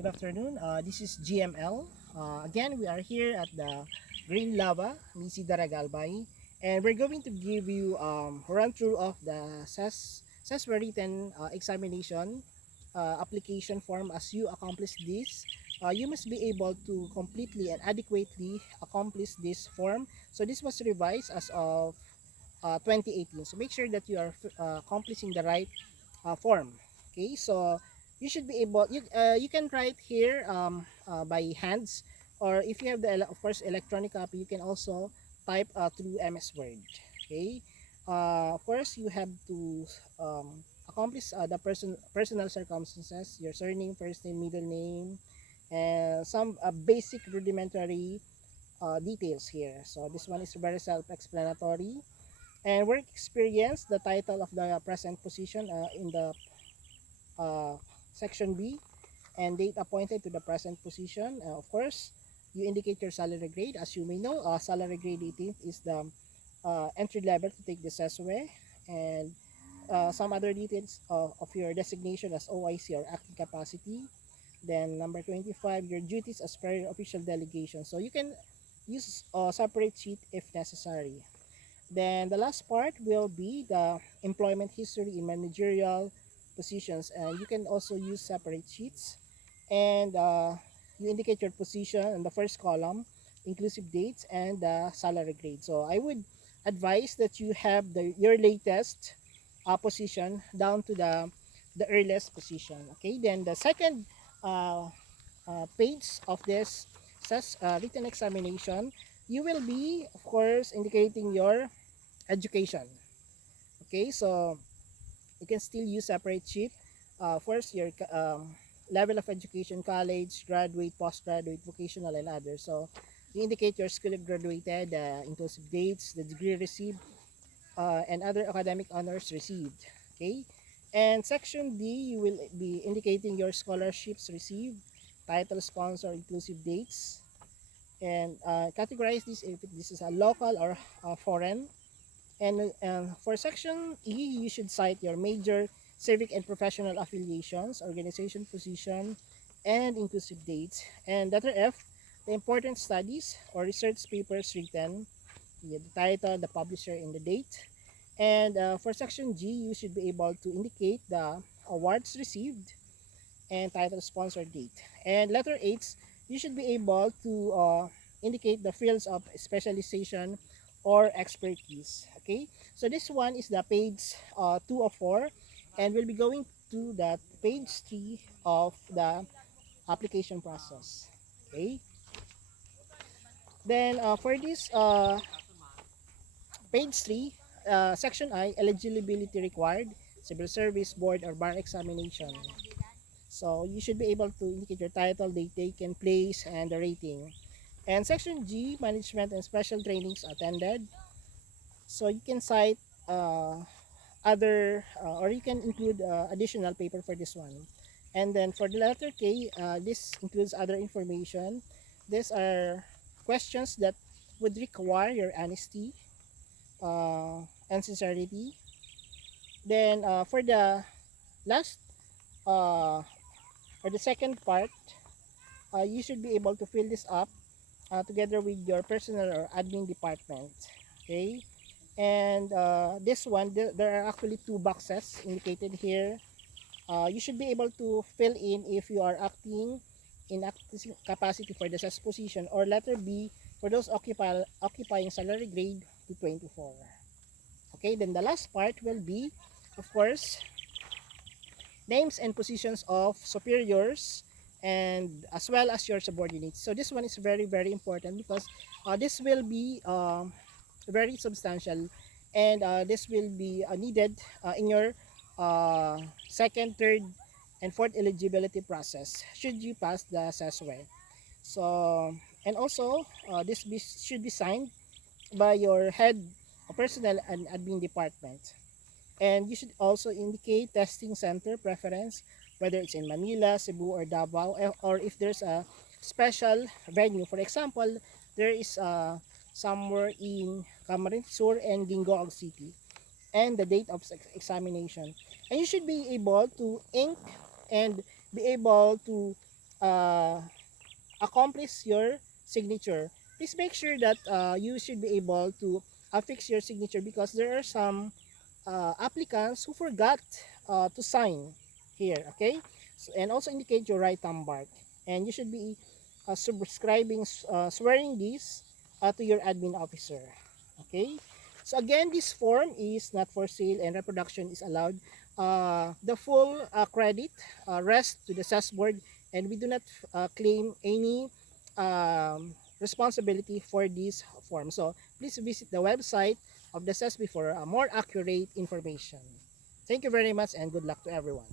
Good afternoon. This is GML. Again, we are here at the Green Lava, Misi Daragalbay, and we're going to give you run through of the SES written examination application form. As you accomplish this, you must be able to completely and adequately accomplish this form. So this was revised as of 2018. So make sure that you are accomplishing the right form. Okay, so you should be able, you can write here by hands, or if you have the of course electronic copy, you can also type through MS Word. Okay, of course you have to accomplish the personal circumstances, your surname, first name, middle name, and some basic rudimentary details here. So this one is very self-explanatory. And work experience, the title of the present position in the uh, section B, and date appointed to the present position. Of course, you indicate your salary grade. As you may know, salary grade 18 is the entry level to take the SESWE, and some other details of your designation as OIC or acting capacity. Then number 25, your duties as per your official delegation. So you can use a separate sheet if necessary. Then the last part will be the employment history in managerial positions, and you can also use separate sheets. And you indicate your position in the first column, inclusive dates and the salary grade. So I would advise that you have your latest position down to the earliest position. Okay, then the second uh, page of this says written examination, you will be of course indicating your education. Okay, so you can still use separate sheet. First, your level of education, college, graduate, postgraduate, vocational, and others. So you indicate your school graduated, inclusive dates, the degree received, and other academic honors received. Okay, and section D, you will be indicating your scholarships received, title, sponsor, inclusive dates, and categorize this if this is a local or foreign. And for section E, you should cite your major civic and professional affiliations, organization position, and inclusive dates. And letter F, the important studies or research papers written, the title, the publisher, and the date. And for section G, you should be able to indicate the awards received and title, sponsor, date. And letter H, you should be able to indicate the fields of specialization or expertise. Okay, so this one is the page 2 of 4, and we'll be going to the page 3 of the application process. Okay, then for this page 3, section I, eligibility required, civil service, board, or bar examination. So you should be able to indicate your title, date taken, place, and the rating. And section G, management and special trainings attended. So you can cite other, or you can include additional paper for this one. And then for the letter K, this includes other information. These are questions that would require your honesty and sincerity. Then for the last, or the second part, you should be able to fill this up together with your personal or admin department. Okay, and this one, there are actually two boxes indicated here. You should be able to fill in if you are acting in active capacity for the SAS position, or letter B for those occupying salary grade to 24. Okay, then the last part will be, of course, names and positions of superiors and as well as your subordinates. So this one is very very important because this will be very substantial, and this will be needed in your uh, second, third, and fourth eligibility process should you pass the SESWE. So, and also should be signed by your head of personnel and admin department. And you should also indicate testing center preference, whether it's in Manila, Cebu, or Davao, or if there's a special venue. For example, there is somewhere in Camarines Sur and Gingoog City, and the date of examination. And you should be able to ink and be able to uh, accomplish your signature, please make sure that you should be able to affix your signature, because there are some applicants who forgot to sign here, okay? So, and also indicate your right thumb mark. And you should be subscribing, swearing this to your admin officer, okay? So again, this form is not for sale and reproduction is allowed. The full credit rests to the SAS board, and we do not claim any responsibility for this form. So please visit the website of the SESB for more accurate information. Thank you very much and good luck to everyone.